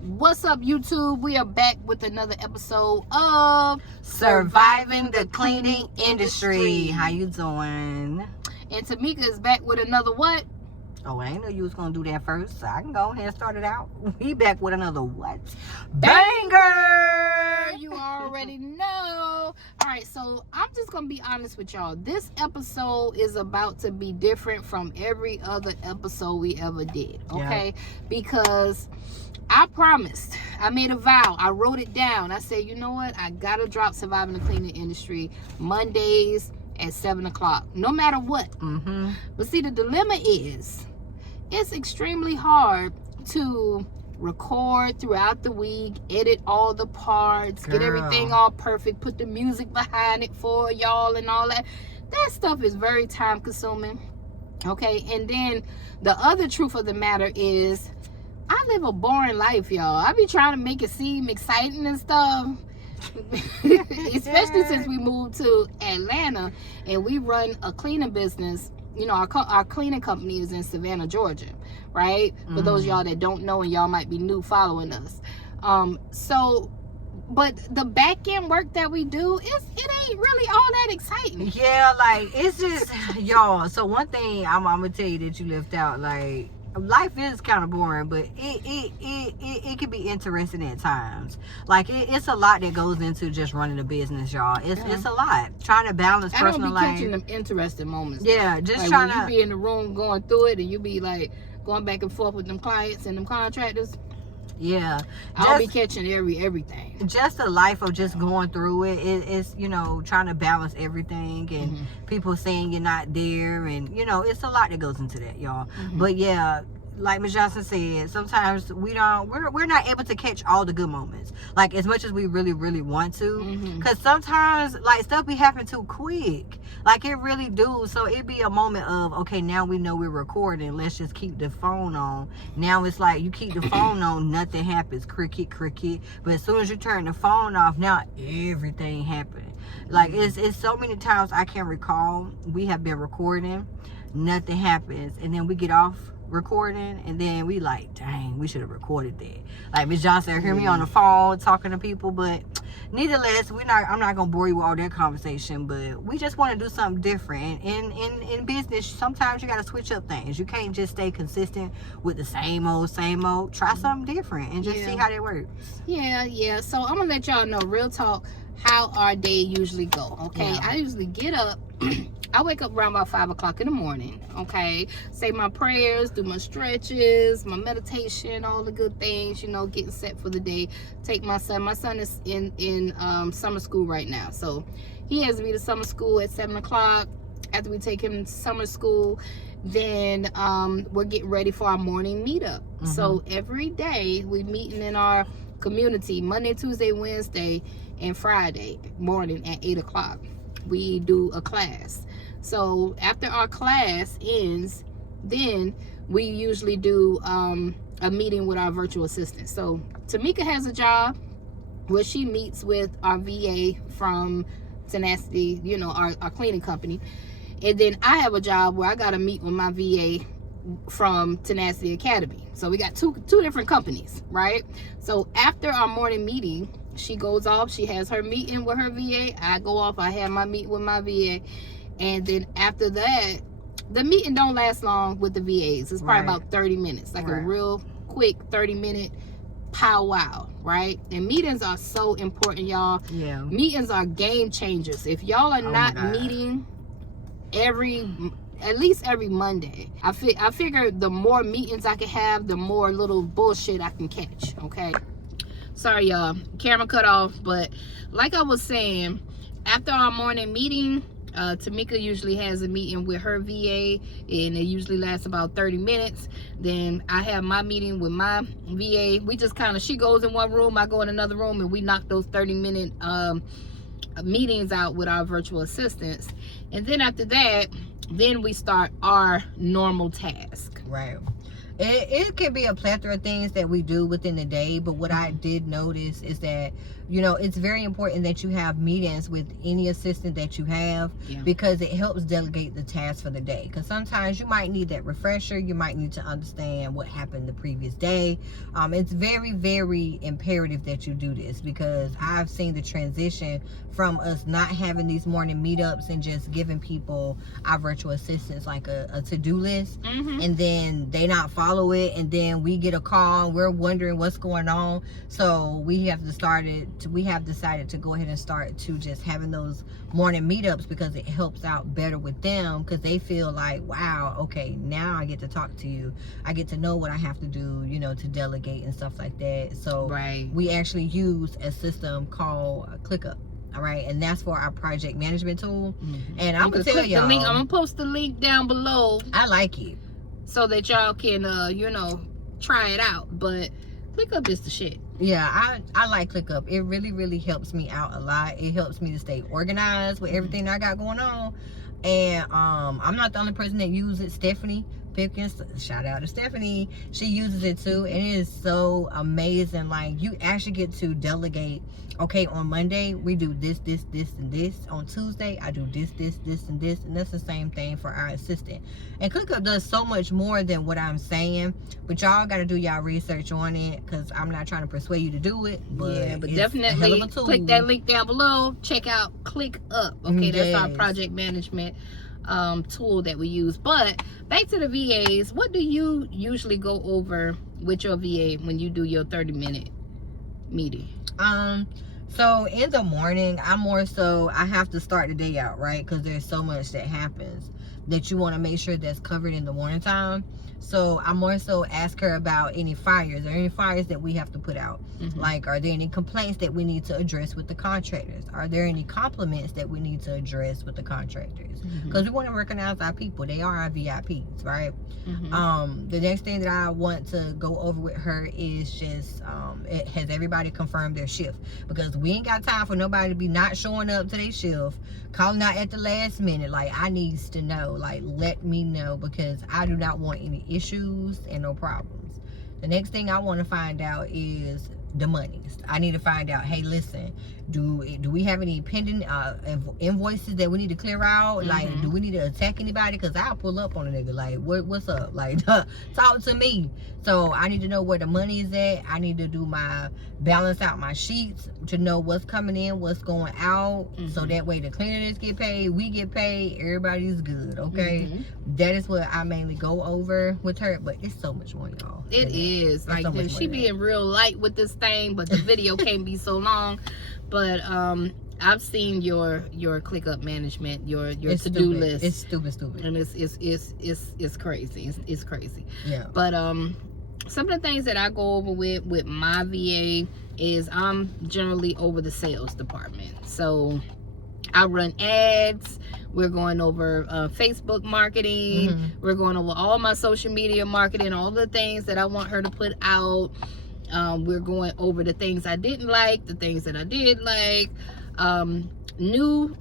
What's up, YouTube? We are back with another episode of Surviving the Cleaning Industry. How you doing? And Tamika is back with another what? Oh, I didn't know you was going to do that first, so I can go ahead and start it out. We back with another what? Banger! You already know. Alright, so I'm just going to be honest with y'all. This episode is about to be different from every other episode we ever did, okay? Yeah. Because I promised, I made a vow, I wrote it down. I said, you know what? I got to drop Surviving the Cleaning Industry Mondays at 7 o'clock, no matter what. Mm-hmm. But see, the dilemma is, it's extremely hard to record throughout the week, edit all the parts, get everything all perfect, put the music behind it for y'all and all that. That stuff is very time consuming. Okay, and then the other truth of the matter is, I live a boring life, y'all. I be trying to make it seem exciting and stuff. Especially since we moved to Atlanta and we run a cleaning business. You know, our cleaning company is in Savannah, Georgia, right? For those of y'all that don't know and y'all might be new following us. But the back end work that we do, it ain't really all that exciting. Yeah, like, it's just, y'all, so one thing I'm going to tell you that you left out, like, life is kind of boring, but it can be interesting at times. Like, it's a lot that goes into just running a business, y'all. It's a lot. Trying to balance personal life. I don't be catching them interesting moments. Yeah, just like trying when you be in the room going through it and you be like going back and forth with them clients and them contractors. Yeah, I'll be catching everything. Just a life of just going through it. It's, you know, trying to balance everything and people saying you're not there, and you know, it's a lot that goes into that, y'all. But yeah, like Ms. Johnson said, sometimes we're not able to catch all the good moments, like as much as we really want to, because sometimes like stuff be happening too quick, like it really do. So it be a moment of, okay, now we know we're recording, let's just keep the phone on. Now it's like you keep the phone on, nothing happens, cricket, but as soon as you turn the phone off, now everything happened. Like it's so many times I can recall we have been recording, nothing happens, and then we get off recording and then we like, dang, we should have recorded that. Like Ms. Johnson hear me on the phone talking to people, but nevertheless, I'm not gonna bore you with all that conversation, but we just want to do something different. And in business, sometimes you got to switch up things. You can't just stay consistent with the same old. Try something different and just see how that works. Yeah, so I'm gonna let y'all know, real talk, how our day usually go. Okay, I usually get up I wake up around about 5 o'clock in the morning, okay? Say my prayers, do my stretches, my meditation, all the good things, you know, getting set for the day. Take my son. My son is in summer school right now. So he has to be to summer school at 7 o'clock. After we take him to summer school, then we're getting ready for our morning meetup. So every day we meeting in our community, Monday, Tuesday, Wednesday, and Friday morning at 8 o'clock. We do a class. So after our class ends, then we usually do a meeting with our virtual assistant. So Tamika has a job where she meets with our VA from Tenacity, you know, our cleaning company. And then I have a job where I got to meet with my VA from Tenacity Academy. So we got two different companies, right? So after our morning meeting, she goes off, she has her meeting with her VA. I go off, I have my meeting with my VA. And then after that, the meeting don't last long with the VAs. It's probably about 30 minutes, like a real quick 30-minute powwow, right? And meetings are so important, y'all. Yeah. Meetings are game changers. If y'all are not meeting at least every Monday, I figure the more meetings I can have, the more little bullshit I can catch, okay? Sorry, y'all. Camera cut off. But like I was saying, after our morning meeting, Tamika usually has a meeting with her VA, and it usually lasts about 30 minutes. Then I have my meeting with my VA. We just kind of, she goes in one room, I go in another room, and we knock those 30-minute meetings out with our virtual assistants. And then after that, then we start our normal task. Right. It can be a plethora of things that we do within the day, but what I did notice is that, you know, it's very important that you have meetings with any assistant that you have, because it helps delegate the task for the day. Because sometimes you might need that refresher, you might need to understand what happened the previous day. It's very, very imperative that you do this, because I've seen the transition from us not having these morning meetups and just giving people, our virtual assistants, like a to-do list, and then they not follow it, and then we get a call and we're wondering what's going on. So we have decided to go ahead and start to just having those morning meetups, because it helps out better with them, because they feel like, wow, okay, now I get to talk to you, I get to know what I have to do, you know, to delegate and stuff like that. So we actually use a system called ClickUp. All right, and that's for our project management tool. And I'm gonna tell y'all, I'm gonna post the link down below. I like it, so that y'all can you know, try it out. But ClickUp is the shit. Yeah, I like ClickUp. It really, really helps me out a lot. It helps me to stay organized with everything I got going on. And I'm not the only person that uses it. Stephanie Pickens, shout out to Stephanie, she uses it too, and it is so amazing. Like, you actually get to delegate. Okay, on Monday we do this, this, this, and this. On Tuesday I do this, this, this, and this. And that's the same thing for our assistant. And ClickUp does so much more than what I'm saying, but y'all got to do y'all research on it, because I'm not trying to persuade you to do it, but but definitely click that link down below, check out ClickUp. Okay, that's our project management tool that we use. But back to the VAs, what do you usually go over with your VA when you do your 30-minute meeting? So in the morning, I have to start the day out, right? Because there's so much that happens that you want to make sure that's covered in the morning time. So I more so ask her about any fires that we have to put out. Like, are there any complaints that we need to address with the contractors? Are there any compliments that we need to address with the contractors? Because we want to recognize our people. They are our VIPs, right? The next thing that I want to go over with her is just, has everybody confirmed their shift? Because we ain't got time for nobody to be not showing up to their shift, calling out at the last minute. Like, I needs to know, like, let me know, because I do not want any issues and no problems. The next thing I want to find out is the monies. I need to find out, hey, listen, do we have any pending invoices that we need to clear out? Like, do we need to attack anybody? Because I'll pull up on a nigga, like, what's up? Like, talk to me. So I need to know where the money is at. I need to do my balance out my sheets to know what's coming in, what's going out, so that way the cleaners get paid, we get paid, everybody's good. Okay, that is what I mainly go over with her. But it's so much more, y'all. It is like, so she being real light with this thing, but the video can't be so long. But I've seen your ClickUp management, your to-do list. It's stupid, and it's crazy. It's crazy. Yeah. But some of the things that I go over with my VA is I'm generally over the sales department. So I run ads. We're going over Facebook marketing. We're going over all my social media marketing, all the things that I want her to put out. We're going over the things I didn't like, the things that I did like, new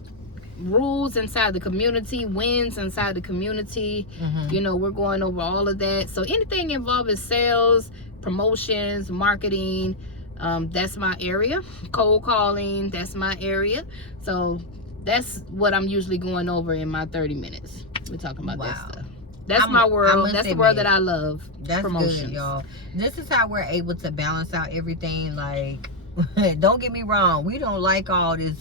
rules inside the community, wins inside the community. You know, we're going over all of that. So anything involving sales, promotions, marketing, that's my area. Cold calling, that's my area. So that's what I'm usually going over in my 30 minutes. We're talking about that stuff. That's my world. That's the world that I love. That's promotions. Good, y'all. This is how we're able to balance out everything. Like, don't get me wrong, we don't like all this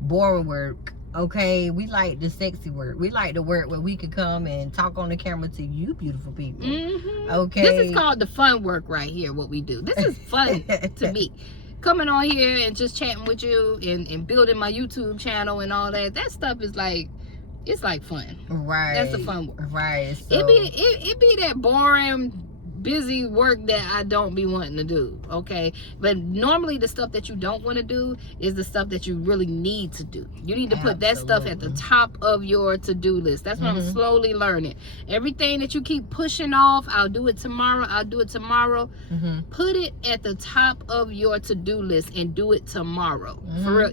boring work. Okay, we like the sexy work. We like the work where we could come and talk on the camera to you beautiful people. Okay, this is called the fun work right here. What we do, this is fun to me. Coming on here and just chatting with you and building my YouTube channel and all that. That stuff is like, it's like fun. Right. That's the fun work. Right. So, it be that boring, busy work that I don't be wanting to do. Okay. But normally the stuff that you don't want to do is the stuff that you really need to do. You need to put that stuff at the top of your to-do list. That's what I'm slowly learning. Everything that you keep pushing off, I'll do it tomorrow. Put it at the top of your to-do list and do it tomorrow. For real.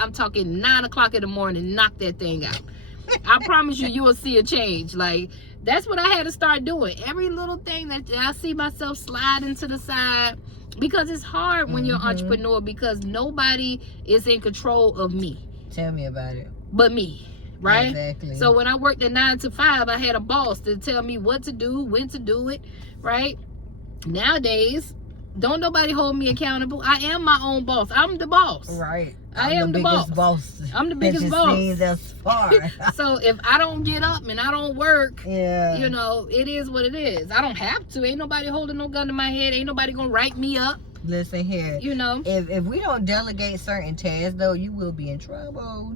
I'm talking 9 o'clock in the morning, knock that thing out. I promise you will see a change. Like, that's what I had to start doing. Every little thing that I see myself sliding to the side, because it's hard when you're an entrepreneur, because nobody is in control of me. Tell me about it. But me, right? Exactly. So when I worked at 9 to 5, I had a boss to tell me what to do, when to do it, right? Nowadays, don't nobody hold me accountable. I am my own boss. I'm the boss. Right. I am the boss. I'm the biggest boss. That's far. So if I don't get up and I don't work, yeah, you know, it is what it is. I don't have to. Ain't nobody holding no gun to my head. Ain't nobody gonna write me up. Listen here. You know, if we don't delegate certain tasks, though, you will be in trouble.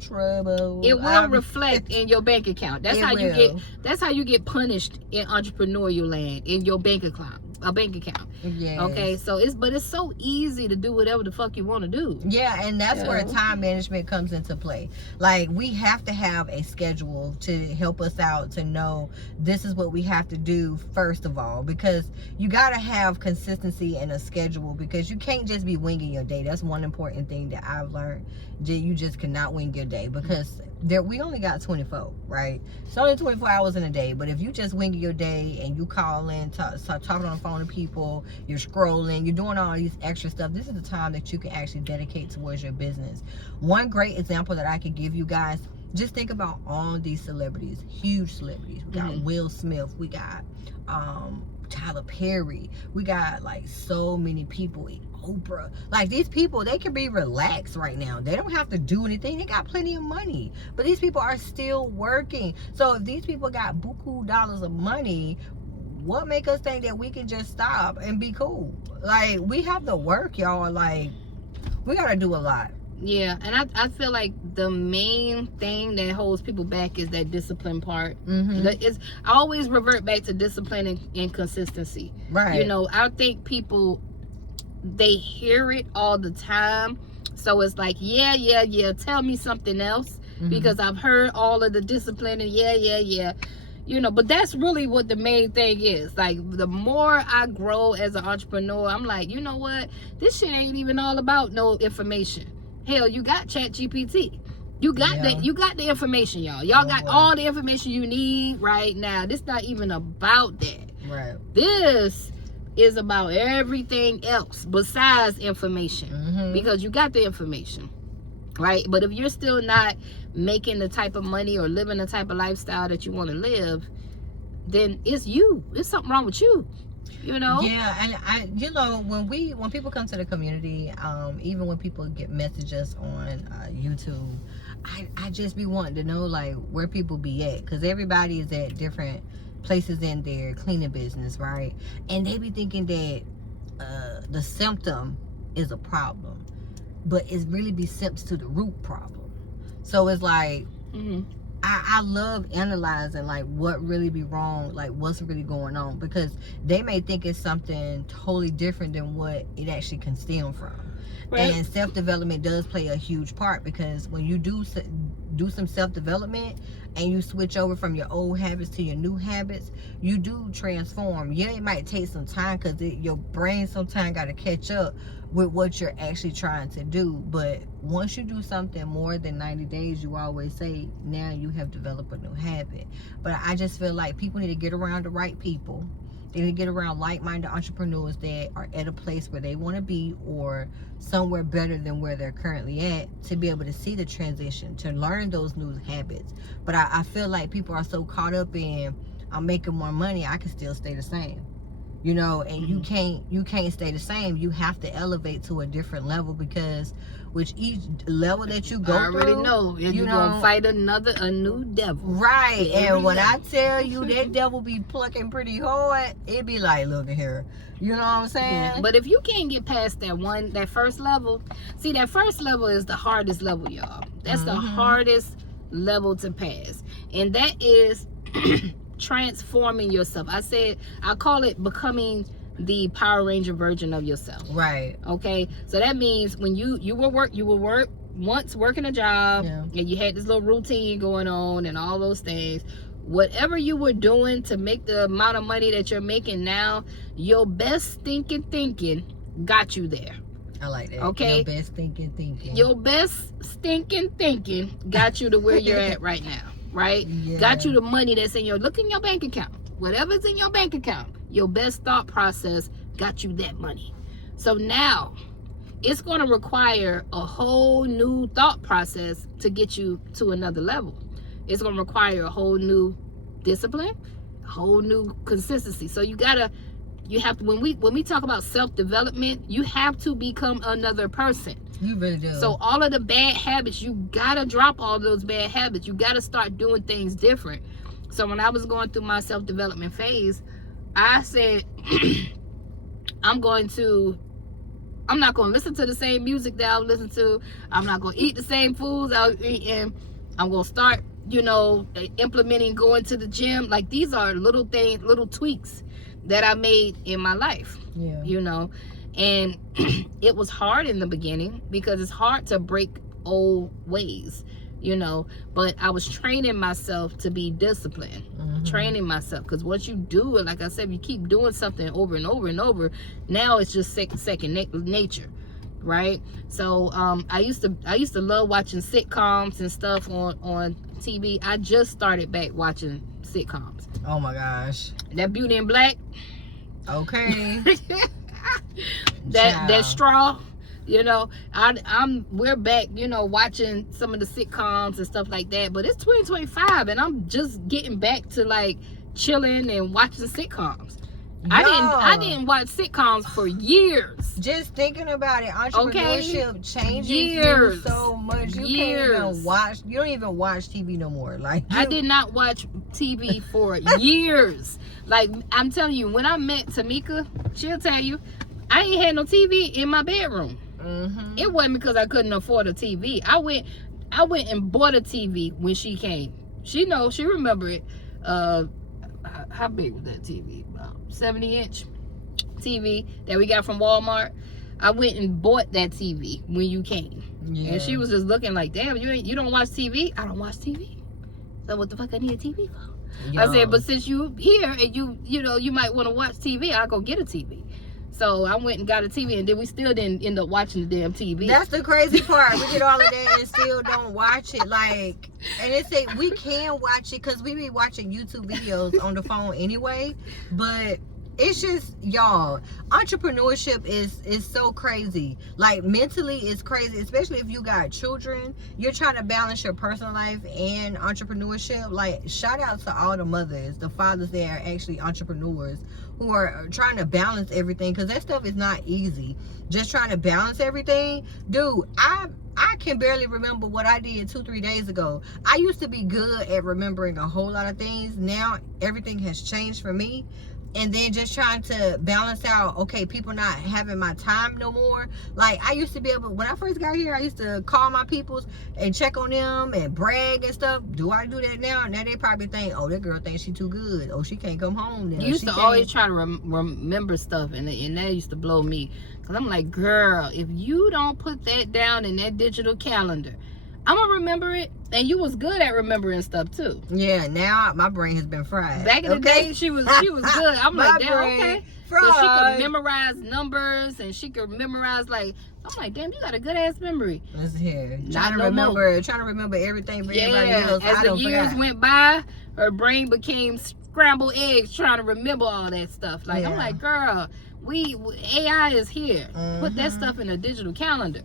It will reflect in your bank account. That's how you get. That's how you get punished in entrepreneurial land, in your bank account. A bank account. Yeah. Okay. So it's so easy to do whatever the fuck you want to do. Yeah, and that's where time management comes into play. Like, we have to have a schedule to help us out, to know this is what we have to do first of all, because you got to have consistency and a schedule, because you can't just be winging your day. That's one important thing that I've learned. You just cannot wing your day, because we only got 24, right? It's only 24 hours in a day. But if you just wing your day and you calling, talking on the phone to people, you're scrolling, you're doing all these extra stuff, this is the time that you can actually dedicate towards your business. One great example that I could give you guys, just think about all these celebrities, huge celebrities. We got Will Smith, we got Tyler Perry, we got like so many people, Oprah. Like, these people, they can be relaxed right now. They don't have to do anything. They got plenty of money, but these people are still working. So if these people got buku dollars of money, what make us think that we can just stop and be cool? Like, we have to work, y'all. Like, we gotta do a lot. Yeah, and I feel like the main thing that holds people back is that discipline part. I always revert back to discipline and consistency. Right. You know, I think people, they hear it all the time, so it's like, yeah, tell me something else, because I've heard all of the discipline and yeah, you know. But that's really what the main thing is. Like, the more I grow as an entrepreneur, I'm like, you know what, this shit ain't even all about no information. Hell, you got ChatGPT. You got the information, y'all got all the information you need right now. This not even about that. Right. This is about everything else besides information, because you got the information, right? But if you're still not making the type of money or living the type of lifestyle that you want to live, then it's something wrong with you, you know. Yeah. And you know, when people come to the community, even when people get messages on YouTube, I just be wanting to know, like, where people be at, because everybody is at different places in their cleaning business, right? And they be thinking that the symptom is a problem, but it's really be symptoms to the root problem. So it's like, I love analyzing, like, what really be wrong, like, what's really going on, because they may think it's something totally different than what it actually can stem from. Right. And self-development does play a huge part, because when you do some self-development and you switch over from your old habits to your new habits, you do transform. Yeah, it might take some time, because your brain sometimes got to catch up with what you're actually trying to do. But once you do something more than 90 days, you always say, now you have developed a new habit. But I just feel like people need to get around the right people. They need to get around like-minded entrepreneurs that are at a place where they want to be, or somewhere better than where they're currently at, to be able to see the transition, to learn those new habits. But I feel like people are so caught up in, I'm making more money, I can still stay the same. You know, and you can't stay the same. You have to elevate to a different level, because with each level that you go through, I already know you're gonna fight a new devil. Right. And when I tell you that devil be plucking pretty hard, it be like, look at here. You know what I'm saying? Yeah. But if you can't get past that first level, see, that first level is the hardest level, y'all. That's the hardest level to pass. And that is transforming yourself. I call it becoming the Power Ranger version of yourself. Right. Okay. So that means when you will work once working a job, and you had this little routine going on and all those things. Whatever you were doing to make the amount of money that you're making now, your best thinking got you there. I like that. Okay. Your best thinking. Your best stinking thinking got you to where you're at right now. Right? Yeah. Got you the money that's in look in your bank account. whatever's in your bank account, your best thought process got you that money. So now it's going to require a whole new thought process to get you to another level. It's going to require a whole new discipline, a whole new consistency. So you have to, when we talk about self-development, you have to become another person. You really do. So all of the bad habits, you gotta drop all those bad habits. You gotta start doing things different. So when I was going through my self-development phase, I said, I'm not going to listen to the same music that I was listening to. I'm not going to eat the same foods I was eating. I'm going to start, implementing going to the gym. Like, these are little things, little tweaks that I made in my life. Yeah. And it was hard in the beginning because it's hard to break old ways, but I was training myself to be disciplined. Training myself, because once you do it, like I said, if you keep doing something over and over and over, now it's just second nature, right? So I used to love watching sitcoms and stuff on TV. I just started back watching sitcoms. Oh my gosh, that Beauty and Black, okay. that Straw, we're back, watching some of the sitcoms and stuff like that. But it's 2025 and I'm just getting back to like chilling and watching sitcoms. I didn't watch sitcoms for years. Just thinking about it, entrepreneurship changes you so much. You don't even watch TV no more. Like, I did not watch TV for years. Like, I'm telling you, when I met Tamika, she'll tell you, I ain't had no TV in my bedroom. It wasn't because I couldn't afford a TV. I went and bought a TV when she came. She remember it. How big was that TV? About 70-inch TV that we got from Walmart. I went and bought that TV when you came. Yeah. And she was just looking like, damn, you don't watch TV? I don't watch TV. So what the fuck I need a TV for? Yo. I said, but since you here and you might want to watch TV, I'll go get a TV. So I went and got a TV, and then we still didn't end up watching the damn TV. That's the crazy part. We did all of that and still don't watch it. Like, and it's like we can watch it because we be watching YouTube videos on the phone anyway. But it's just, y'all, entrepreneurship is so crazy. Like, mentally it's crazy, especially if you got children. You're trying to balance your personal life and entrepreneurship. Like, shout out to all the mothers, the fathers that are actually entrepreneurs, who are trying to balance everything, because that stuff is not easy. Just trying to balance everything. Dude, I can barely remember what I did 2-3 days ago. I used to be good at remembering a whole lot of things. Now everything has changed for me. And then just trying to balance out, okay, people not having my time no more. Like, I used to be able, when I first got here, I used to call my peoples and check on them and brag and stuff. Do I do that now? Now they probably think, oh, that girl thinks she too good. Oh, she can't come home now. You used to always try to remember stuff, and that used to blow me. Because I'm like, girl, if you don't put that down in that digital calendar, I'm going to remember it. And you was good at remembering stuff too. Yeah, now my brain has been fried. Back in the day, she was good. I'm like, damn, okay. So she could memorize numbers, and she could memorize, like, I'm like, damn, you got a good ass memory. Let's hear. Trying to remember everything for everybody else. As the years went by, her brain became scrambled eggs trying to remember all that stuff. Like, I'm like, girl, AI is here. Put that stuff in a digital calendar.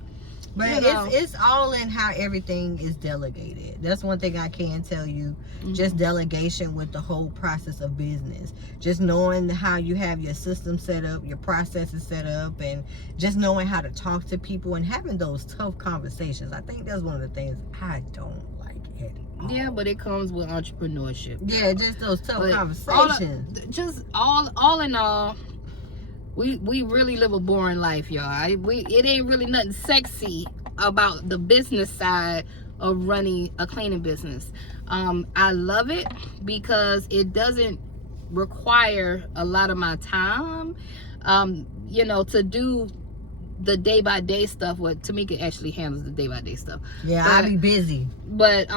But it's all in how everything is delegated. That's one thing I can tell you. Just delegation with the whole process of business. Just knowing how you have your system set up, your processes set up, and just knowing how to talk to people and having those tough conversations. I think that's one of the things I don't like at all. Yeah, but it comes with entrepreneurship. Yeah, just those tough conversations. All in all, we really live a boring life, y'all. It ain't really nothing sexy about the business side of running a cleaning business. I love it because it doesn't require a lot of my time, to do the day-by-day stuff. What Tamika actually handles the day-by-day stuff. Yeah, I be busy. But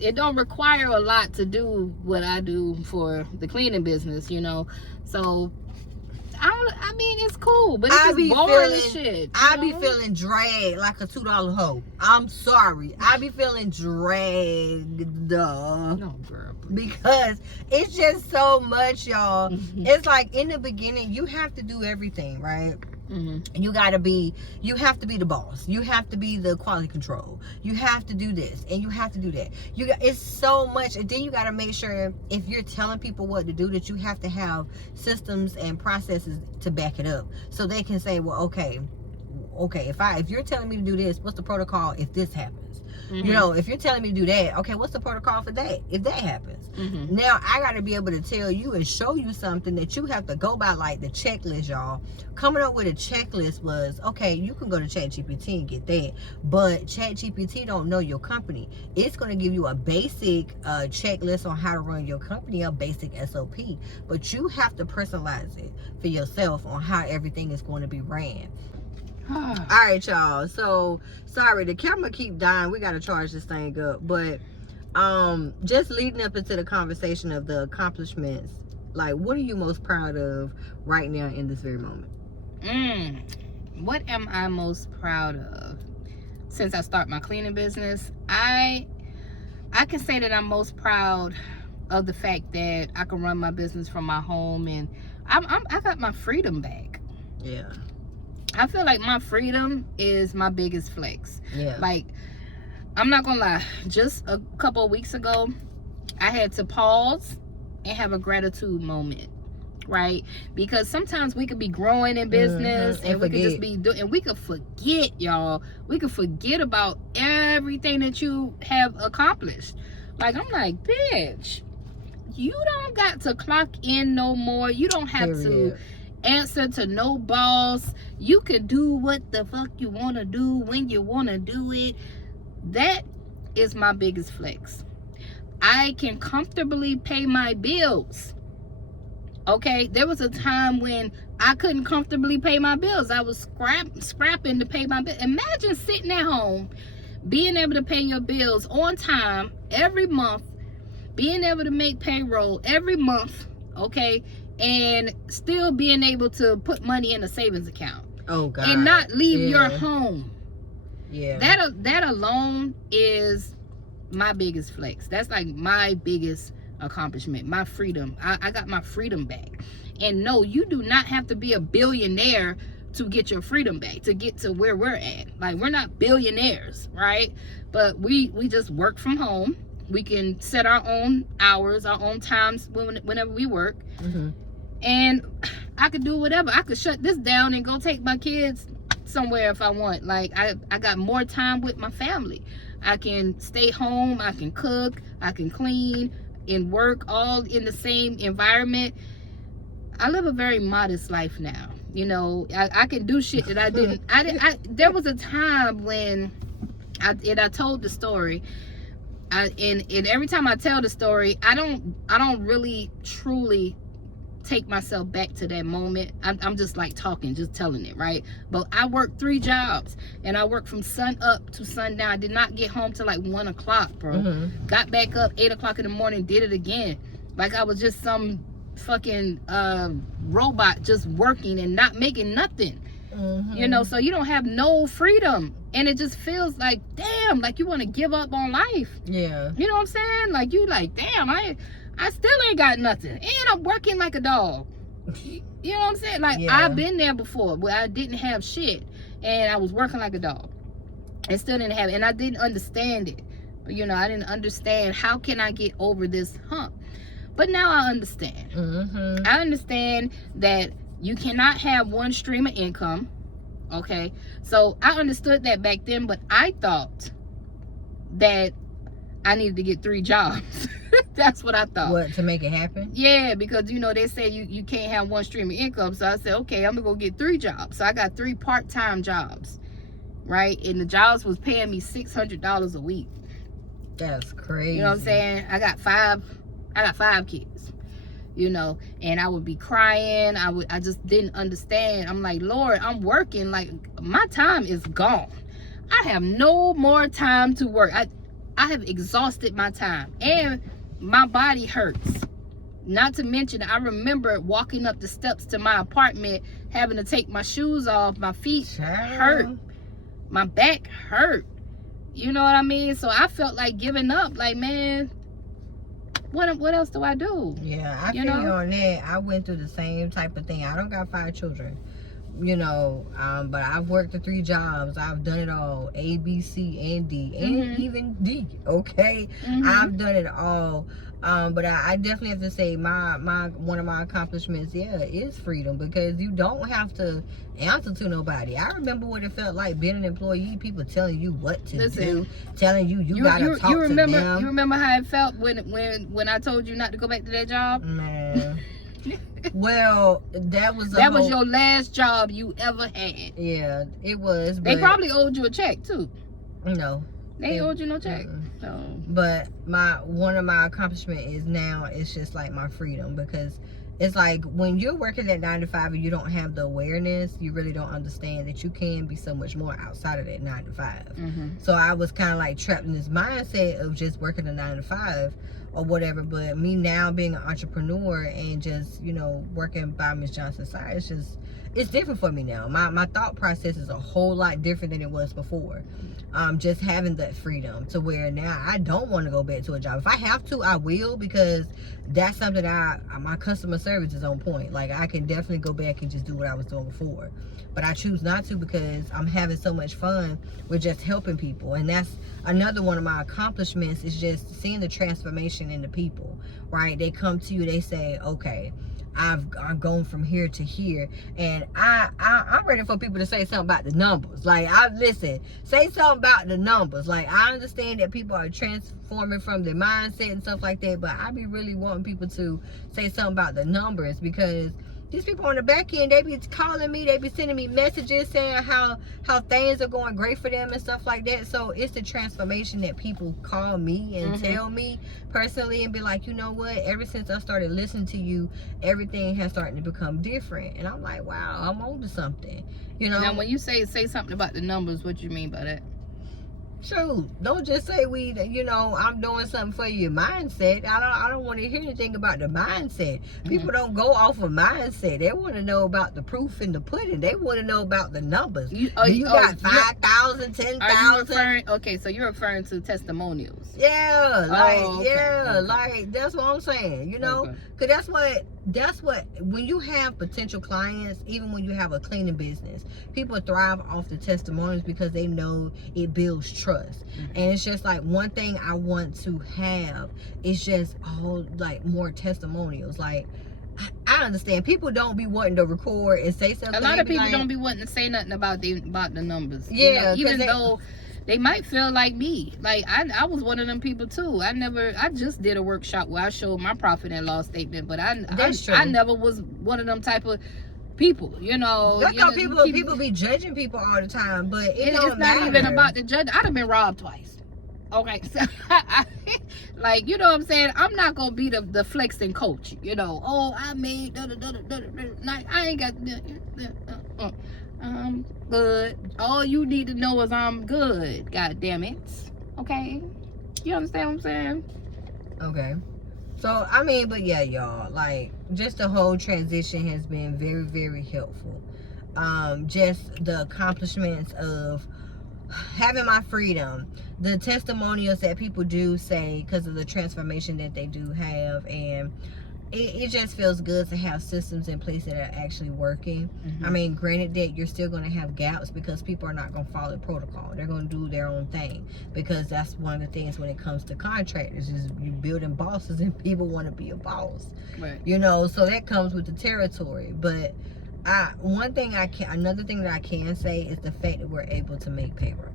it don't require a lot to do what I do for the cleaning business, So I mean, it's cool, but it's just boring as shit. I be feeling dragged like a $2 hoe. I'm sorry. I be feeling dragged. No, girl. Because it's just so much, y'all. It's like in the beginning, you have to do everything, right? You have to be the boss. You have to be the quality control. You have to do this and you have to do that. It's so much, and then you got to make sure if you're telling people what to do, that you have to have systems and processes to back it up, so they can say, well, okay, if you're telling me to do this, what's the protocol if this happens? You know, if you're telling me to do that, okay, what's the protocol for that if that happens? Now I got to be able to tell you and show you something that you have to go by, like the checklist, y'all. Coming up with a checklist was, okay, you can go to ChatGPT and get that, but ChatGPT don't know your company. It's going to give you a basic checklist on how to run your company, a basic SOP, but you have to personalize it for yourself on how everything is going to be ran. All right, y'all, so sorry, the camera keep dying. We got to charge this thing up, but just leading up into the conversation of the accomplishments, like, what are you most proud of right now in this very moment? What am I most proud of since I started my cleaning business? I can say that I'm most proud of the fact that I can run my business from my home, and I got my freedom back. Yeah, I feel like my freedom is my biggest flex. Yeah. Like, I'm not gonna lie, just a couple of weeks ago, I had to pause and have a gratitude moment, right? Because sometimes we could be growing in business and we could just be doing, and we could forget, y'all. We could forget about everything that you have accomplished. Like, I'm like, bitch, you don't got to clock in no more. You don't have to answer to no boss. You can do what the fuck you want to do when you want to do it. That is my biggest flex. I can comfortably pay my bills. Okay, there was a time when I couldn't comfortably pay my bills. I was scrapping to pay my bills. Imagine sitting at home, being able to pay your bills on time every month, being able to make payroll every month, okay, and still being able to put money in a savings account. Oh God. And not leave your home. Yeah. That alone is my biggest flex. That's like my biggest accomplishment. My freedom. I got my freedom back. And no, you do not have to be a billionaire to get your freedom back, to get to where we're at. Like, we're not billionaires, right? But we just work from home. We can set our own hours, our own times whenever we work. And I could do whatever. I could shut this down and go take my kids somewhere if I want. Like, I got more time with my family. I can stay home, I can cook, I can clean and work all in the same environment. I live a very modest life now. You know, I can do shit that I didn't. There was a time when I told the story. And every time I tell the story, I don't really truly take myself back to that moment. I'm just like talking, just telling it, right? But I worked 3 jobs, and I worked from sun up to sundown. I did not get home till like 1 o'clock, bro. Got back up 8 o'clock in the morning, did it again. Like I was just some fucking robot just working and not making nothing. You know, so you don't have no freedom, and it just feels like, damn, like you want to give up on life. Yeah. You know what I'm saying? Like, you like, damn, I still ain't got nothing, and I'm working like a dog. You know what I'm saying? Like, I've been there before where I didn't have shit, and I was working like a dog, and still didn't have it, and I didn't understand it. But, you know, I didn't understand, how can I get over this hump? But now I understand. I understand that you cannot have one stream of income. Okay, so I understood that back then, but I thought that I needed to get 3 jobs. That's what I thought. What, to make it happen? Yeah, because, you know, they say you can't have one stream of income. So I said, okay, I'm gonna go get 3 jobs. So I got 3 part-time jobs, right? And the jobs was paying me $600 a week. That's crazy. You know what I'm saying? I got 5 kids, you know, and I would be crying. I just didn't understand. I'm like, Lord, I'm working, like, my time is gone. I have no more time to work. I have exhausted my time, and my body hurts. Not to mention, I remember walking up the steps to my apartment, having to take my shoes off. My feet hurt. My back hurt. You know what I mean? So I felt like giving up. Like, man, what else do I do? Yeah, I feel you on that. I went through the same type of thing. I don't got 5 children, you know, but I've worked the 3 jobs. I've done it all, A, B, C, and D, and even D. Okay, I've done it all. But I definitely have to say one of my accomplishments, is freedom, because you don't have to answer to nobody. I remember what it felt like being an employee, people telling you what to do, telling you gotta talk to them. You remember how it felt when I told you not to go back to that job? Man. Well, that was your last job you ever had. Yeah, it was. They probably owed you a check too. No. They owed you no check. So. But one of my accomplishments is now it's just like my freedom, because it's like when you're working at 9 to 5 and you don't have the awareness, you really don't understand that you can be so much more outside of that 9 to 5. So I was kind of like trapped in this mindset of just working a 9 to 5 or whatever. But me now being an entrepreneur and just, you know, working by Miss Johnson's side, it's different for me now. My thought process is a whole lot different than it was before. Just having that freedom to where now I don't want to go back to a job. If I have to, I will, because that's something my customer service is on point. Like, I can definitely go back and just do what I was doing before. But I choose not to, because I'm having so much fun with just helping people. And that's another one of my accomplishments, is just seeing the transformation in the people, right? They come to you, they say, okay, I've gone from here to here, and I'm ready for people to say something about the numbers. Like, listen, say something about the numbers. Like, I understand that people are transforming from their mindset and stuff like that, but I be really wanting people to say something about the numbers, because these people on the back end, they be calling me, they be sending me messages saying how things are going great for them and stuff like that. So it's the transformation that people call me and tell me personally and be like, you know what, ever since I started listening to you, everything has started to become different. And I'm like, wow, I'm on to something, you know. Now, when you say something about the numbers, what you mean by that? Shoot, don't just say I'm doing something for your mindset. I don't want to hear anything about the mindset. People don't go off of mindset. They want to know about the proof in the pudding. They want to know about the numbers. You got 5,000, 10,000. Okay, so you're referring to testimonials. Yeah, like that's what I'm saying. You know, because that's what when you have potential clients, even when you have a cleaning business, people thrive off the testimonials because they know it builds trust. And it's just like one thing I want to have is just more testimonials. Like, I understand people don't be wanting to record and say something. A lot of people don't be wanting to say nothing about the numbers. Yeah, even though they might feel like me. Like, I was one of them people too. I just did a workshop where I showed my profit and loss statement, but I never was one of them type of people, you know. That's how people be judging people all the time, but it's not even about the judge. I'd have been robbed twice. Okay, so like, you know what I'm saying? I'm not gonna be the flexing coach, you know. Oh, I made like, I ain't got good. All you need to know is I'm good. God damn it. Okay, you understand what I'm saying? Okay. So, I mean, but yeah, y'all, like, just the whole transition has been very, very helpful. Just the accomplishments of having my freedom, the testimonials that people do say because of the transformation that they do have, and it just feels good to have systems in place that are actually working. I mean, granted that you're still going to have gaps because people are not going to follow protocol. They're going to do their own thing, because that's one of the things when it comes to contractors is you building bosses and people want to be a boss. Right. You know, so that comes with the territory. But another thing that I can say is the fact that we're able to make payroll.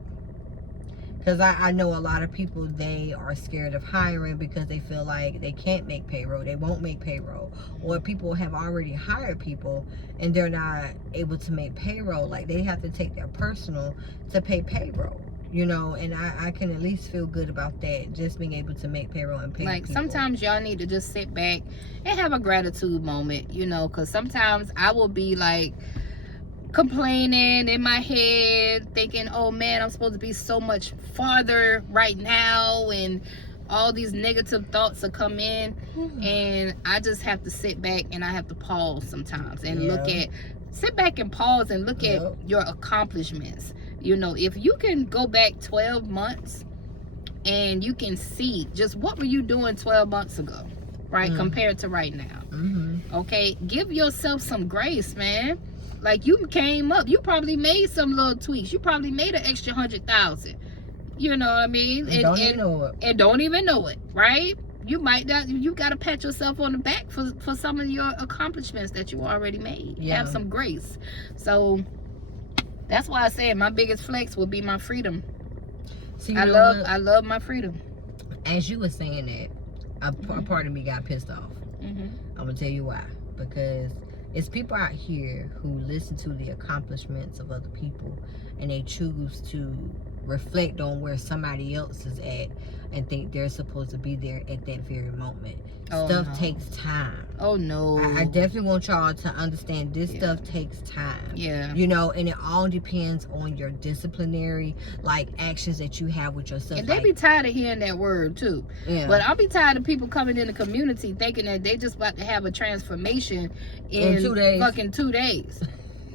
Because I know a lot of people, they are scared of hiring because they feel like they can't make payroll. They won't make payroll. Or people have already hired people and they're not able to make payroll. Like, they have to take their personal to pay payroll. You know, and I can at least feel good about that. Just being able to make payroll and pay people. Sometimes y'all need to just sit back and have a gratitude moment, you know. Because sometimes I will be like, complaining in my head, thinking, oh man, I'm supposed to be so much farther right now, and all these negative thoughts will come in, and I just have to sit back and I have to pause sometimes and sit back and pause and look at your accomplishments. You know, if you can go back 12 months and you can see just what were you doing 12 months ago, right, compared to right now. Okay, give yourself some grace, man. Like, you came up, you probably made some little tweaks, you probably made an extra 100,000. You know what I mean? And don't even know it. And don't even know it, right? You might not, you got to pat yourself on the back for some of your accomplishments that you already made. Have some grace. So that's why I said my biggest flex would be my freedom. See, I love my freedom. As you were saying that, a part of me got pissed off. I'm gonna tell you why. Because it's people out here who listen to the accomplishments of other people and they choose to reflect on where somebody else is at and think they're supposed to be there at that very moment. Stuff takes time. Oh no. I definitely want y'all to understand this stuff takes time. You know, and it all depends on your disciplinary actions that you have with yourself. And they be tired of hearing that word too. But I'll be tired of people coming in the community thinking that they just about to have a transformation in 2 days. Fucking 2 days.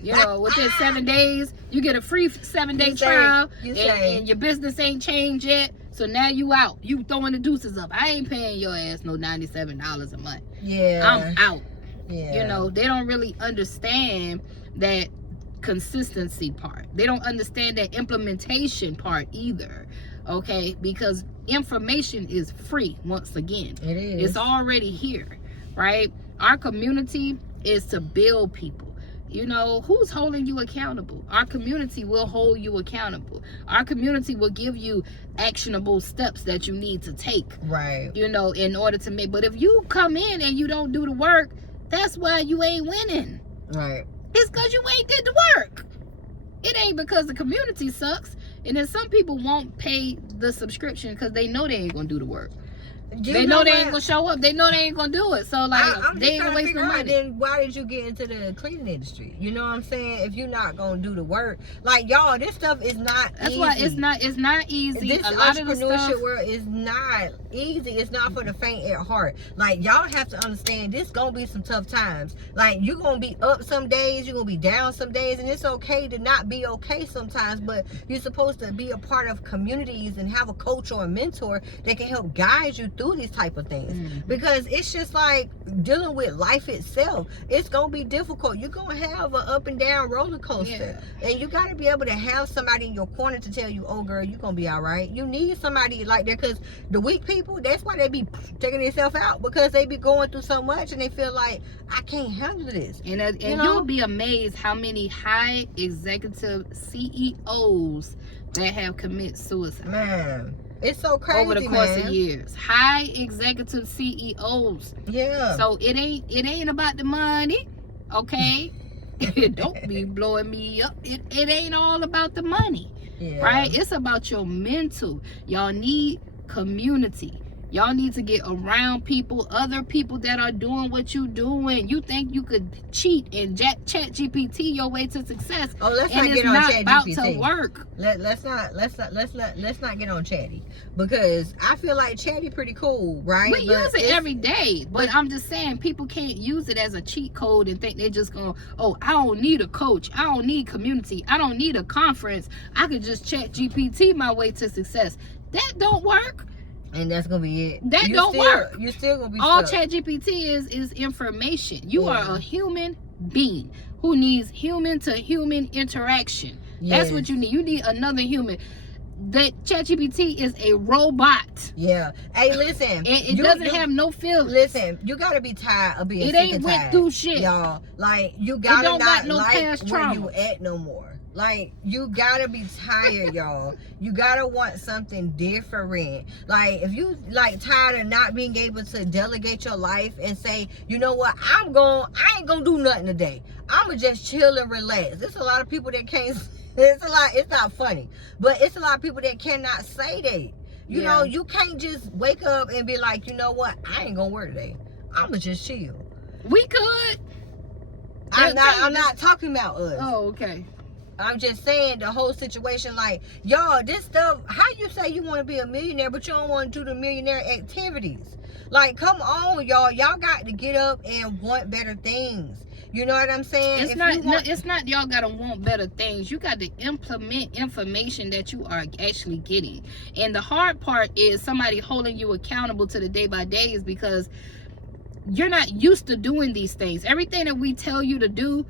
You know, within 7 days, you get a free 7-day trial, and your business ain't changed yet. So now you out. You throwing the deuces up. I ain't paying your ass no $97 a month. I'm out. You know, they don't really understand that consistency part. They don't understand that implementation part either. Okay? Because information is free, once again. It is. It's already here, right? Our community is to build people. You know, who's holding you accountable? Our community will hold you accountable. Our community will give you actionable steps that you need to take. Right. You know, in order to make. But if you come in and you don't do the work, that's why you ain't winning. Right. It's because you ain't did the work. It ain't because the community sucks. And then some people won't pay the subscription because they know they ain't going to do the work. They know they ain't gonna show up. They know they ain't gonna do it. So they ain't gonna waste no money. Then why did you get into the cleaning industry? You know what I'm saying? If you're not gonna do the work, y'all, this stuff is not. That's easy. Why it's not easy. This entrepreneurship world is not easy. It's not for the faint at heart. Y'all have to understand, this gonna be some tough times. You're gonna be up some days, you're gonna be down some days, and it's okay to not be okay sometimes. But you're supposed to be a part of communities and have a coach or a mentor that can help guide you through these type of things, because it's just like dealing with life itself. It's gonna be difficult. You're gonna have an up and down roller coaster, and you got to be able to have somebody in your corner to tell you, oh girl, you're gonna be all right. You need somebody like that, because the weak people, that's why they be taking themselves out, because they be going through so much and they feel like, I can't handle this. And you'll be amazed how many high executive CEOs that have committed suicide. Man, it's so crazy over the course of years. High executive CEOs. Yeah. So it ain't about the money, okay? Don't be blowing me up. It ain't all about the money, right? It's about your mental. Y'all need community. Y'all need to get around people, other people that are doing what you doing. You think you could cheat and chat GPT your way to success? Oh, let's not get on chat GPT. It's not about to work. Let's not get on Chatty, because I feel like Chatty pretty cool, right? We use it every day, but I'm just saying people can't use it as a cheat code and think they're just gonna, oh, I don't need a coach, I don't need community, I don't need a conference, I could just chat GPT my way to success. That don't work. And that's gonna be it. That don't work. You're still gonna be all stuck. ChatGPT is information. You are a human being who needs human to human interaction. That's what you need. You need another human. That ChatGPT is a robot. Yeah. Hey, listen. It doesn't have no feelings. Listen, you gotta be tired of being sick and tired. It ain't went through shit, y'all. You gotta not like where you at no more. You gotta be tired, y'all. You gotta want something different. If you tired of not being able to delegate your life and say, you know what, I ain't gonna do nothing today. I'ma just chill and relax. There's a lot of people that can't. It's not funny, but it's a lot of people that cannot say that. You know, you can't just wake up and be like, you know what, I ain't gonna work today. I'ma just chill. We could. I'm not talking about us. Oh, okay. I'm just saying the whole situation, like, y'all, this stuff, how you say you want to be a millionaire, but you don't want to do the millionaire activities? Like, come on, y'all. Y'all got to get up and want better things. You know what I'm saying? It's not y'all gotta want better things. You got to implement information that you are actually getting. And the hard part is somebody holding you accountable to the day by day, is because you're not used to doing these things. Everything that we tell you to do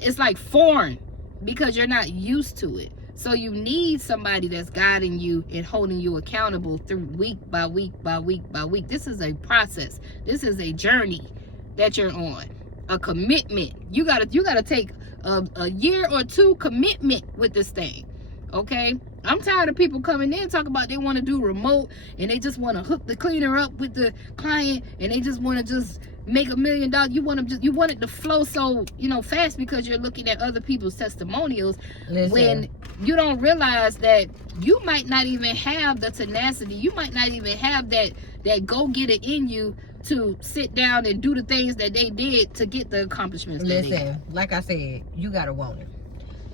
is like foreign, because you're not used to it. So you need somebody that's guiding you and holding you accountable through week by week by week by week. This is a process. This is a journey that you're on. A commitment. You gotta take a year or two commitment with this thing. Okay? I'm tired of people coming in talking about they want to do remote and they just want to hook the cleaner up with the client and they just want to just make $1 million. You want it to flow so, you know, fast, because you're looking at other people's testimonials. Listen. When you don't realize that you might not even have the tenacity, you might not even have that go-getter in you to sit down and do the things that they did to get the accomplishments. Listen, like I said, you gotta want it.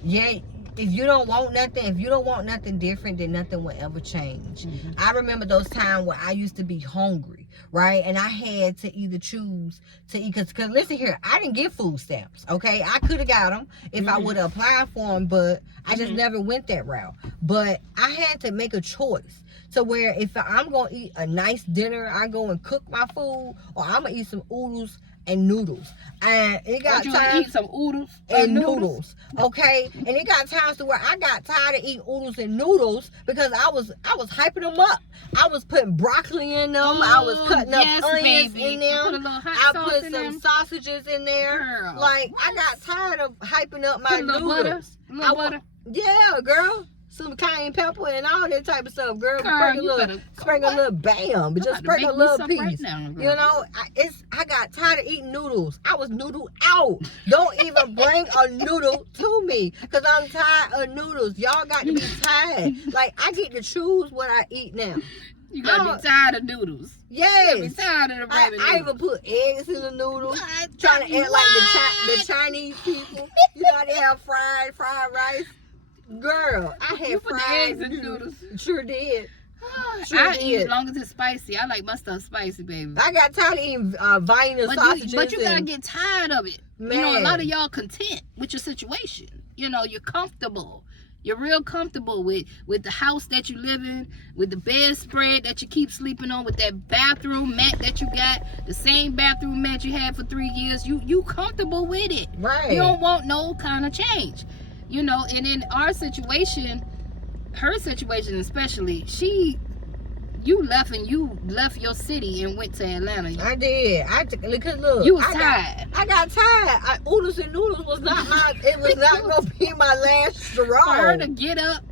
Yeah. If you don't want nothing different, then nothing will ever change. Mm-hmm. I remember those times where I used to be hungry, right? And I had to either choose to eat, because listen here, I didn't get food stamps, okay? I could have got them if I would have applied for them, but I just never went that route. But I had to make a choice. So where if I'm going to eat a nice dinner, I go and cook my food, or I'm going to eat some oodles and noodles. And it got times eat some oodles and noodles, okay? And it got times to where I got tired of eating oodles and noodles because I was hyping them up. I was putting broccoli in them. I was cutting up onions in them. I put some sausages in there. Girl, like, I got tired of hyping up my noodles. Butter. Yeah, girl. Some cayenne pepper and all that type of stuff, girl. Sprinkle a little bam, but just sprinkle a little piece. Right now, you know, I got tired of eating noodles. I was noodle out. Don't even bring a noodle to me, because I'm tired of noodles. Y'all got to be tired. Like, I get to choose what I eat now. You gotta be tired of noodles. Yes. You gotta be tired of the rabbit I even put eggs in the noodles. Trying to act like the Chinese people. You know, they have fried rice. Girl, I had fried eggs and noodles. Sure did. I eat as long as it's spicy. I like my stuff spicy, baby. I got tired of eating Vienna sausages. But you gotta get tired of it. Man. You know, a lot of y'all content with your situation. You know, you're comfortable. You're real comfortable with the house that you live in, with the bedspread that you keep sleeping on, with that bathroom mat that you got, the same bathroom mat you had for 3 years. You comfortable with it. Right. You don't want no kind of change. You know, and in our situation, her situation especially, you left your city and went to Atlanta. I did. Look, you was tired. I got tired. Oodles and noodles was not gonna be my last straw. For her to get up,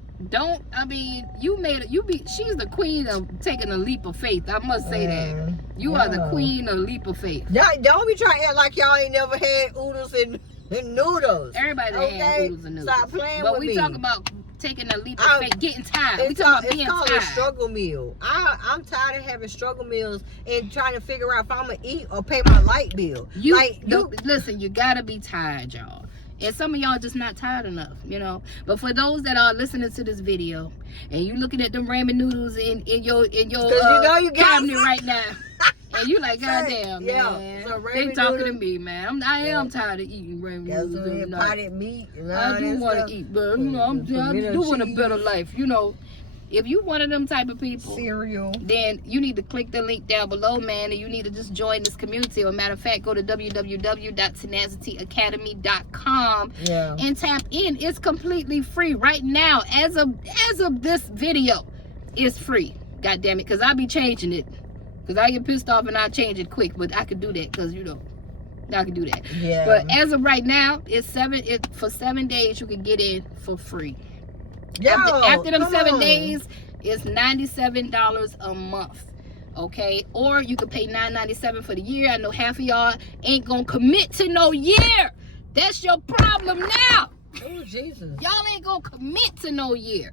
she's the queen of taking a leap of faith. I must say that. You are the queen of leap of faith. Don't be trying to act like y'all ain't never had oodles and noodles. Everybody had oodles and noodles. Stop playing with me. But we talk about taking a leap of faith, getting tired. We talk about being tired. It's called a struggle meal. I'm tired of having struggle meals and trying to figure out if I'm gonna eat or pay my light bill. Listen, you gotta be tired, y'all. And some of y'all just not tired enough, you know. But for those that are listening to this video and you looking at them ramen noodles in your cabinet right now, and you like, goddamn, man, so they talking to me, man. I am tired of eating ramen noodles. Potted meat. I do want to eat, but you know, I do want a better life, you know. If you one of them type of people, cereal, then you need to click the link down below, man, and you need to just join this community. Or, a matter of fact, go to www.tenacityaacademy.com and tap in. It's completely free right now. As of this video, it's free. God damn it, because I be changing it. Because I get pissed off and I change it quick, but I could do that because, you know, I can do that. Yeah. But as of right now, for 7 days you can get in for free. After them 7 days, it's $97 a month. Okay, or you could pay $9.97 for the year. I know half of y'all ain't gonna commit to no year. That's your problem now. Oh, Jesus. Y'all ain't gonna commit to no year.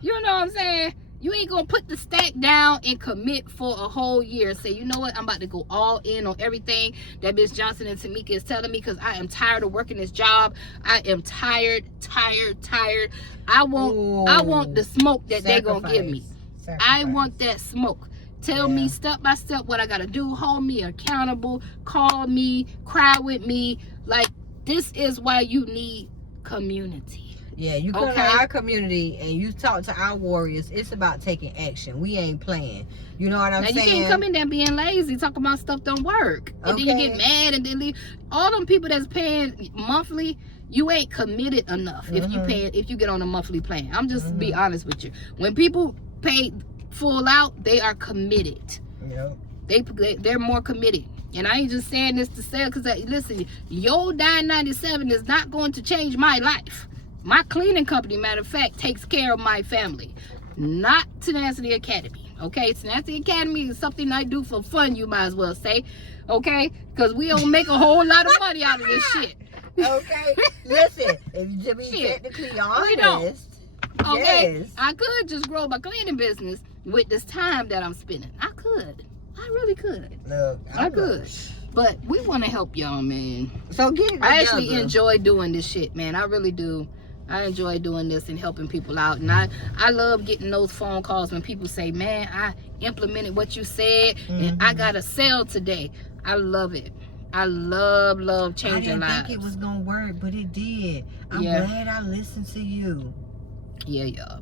You know what I'm saying? You ain't gonna put the stack down and commit for a whole year. Say, you know what? I'm about to go all in on everything that Miss Johnson and Tamika is telling me, because I am tired of working this job. I am tired. I want the smoke that they're gonna give me. I want that smoke. Tell me step by step what I gotta do. Hold me accountable. Call me. Cry with me. Like, this is why you need community. Yeah, you come to our community and you talk to our warriors. It's about taking action. We ain't playing. You know what I'm saying? You can't come in there being lazy, talking about stuff don't work, and then you get mad and then leave. All them people that's paying monthly, you ain't committed enough. If you get on a monthly plan, I'm just be honest with you. When people pay full out, they are committed. They're more committed. And I ain't just saying this to say, because listen, your $9.97 is not going to change my life. My cleaning company, matter of fact, takes care of my family, not Tenacity Academy. Okay, Tenacity Academy is something I do for fun, you might as well say. Okay, because we don't make a whole lot of money out of this shit. Okay, listen, if you to be technically honest, we don't. Okay, yes. I could just grow my cleaning business with this time that I'm spending. I really could. Look, I could. But we want to help y'all, man. So get it together. I actually enjoy doing this shit, man. I really do. I enjoy doing this and helping people out. And I love getting those phone calls when people say, man, I implemented what you said and I got a sale today. I love it. I love changing lives. I didn't think it was going to work, but it did. I'm glad I listened to you. Yeah, y'all.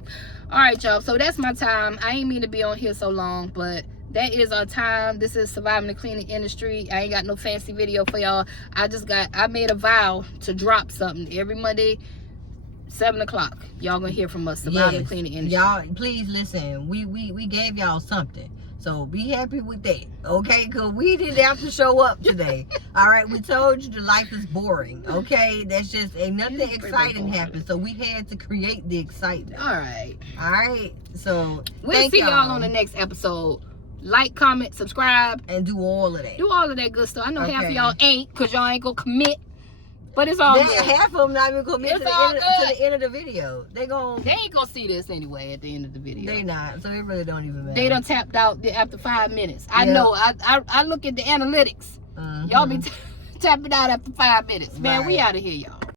All right, y'all. So that's my time. I ain't mean to be on here so long, but that is our time. This is Surviving the Cleaning Industry. I ain't got no fancy video for y'all. I made a vow to drop something every Monday, 7 o'clock. Y'all gonna hear from us. Surviving the Cleaning Industry. Y'all, please listen. We gave y'all something. So be happy with that, okay? Because we didn't have to show up today. All right, we told you the life is boring, okay? That's just, ain't nothing exciting happened. So we had to create the excitement. All right. All right, so we'll see y'all on the next episode. Like, comment, subscribe. And do all of that. Do all of that good stuff. I know half of y'all ain't, because y'all ain't gonna commit. But it's all good. Half of them not even gonna commit to the end of the video. They ain't gonna see this anyway at the end of the video. They not, so it really don't even matter. They done tapped out after 5 minutes. I know. I look at the analytics. Y'all be tapping out after 5 minutes. Man, we out of here, y'all.